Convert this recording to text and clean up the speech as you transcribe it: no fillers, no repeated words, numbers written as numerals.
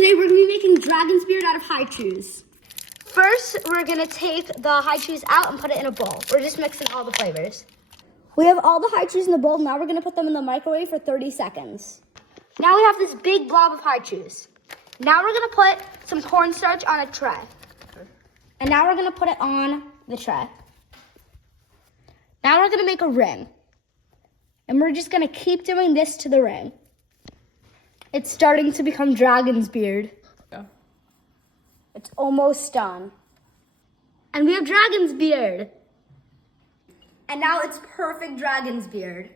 Today we're going to be making Dragon's Beard out of Hi-Chews. First, we're gonna take the Hi-Chews out and put it in a bowl. We're just mixing all the flavors. We have all the Hi-Chews in the bowl. Now we're going to put them in the microwave for 30 seconds. Now we have this big blob of Hi-Chews. Now we're gonna put some cornstarch on a tray. And now we're gonna put it on the tray. Now we're gonna make a ring. And we're just gonna keep doing this to the ring. It's starting to become Dragon's Beard. Yeah. It's almost done. And we have Dragon's Beard. And now it's perfect Dragon's Beard.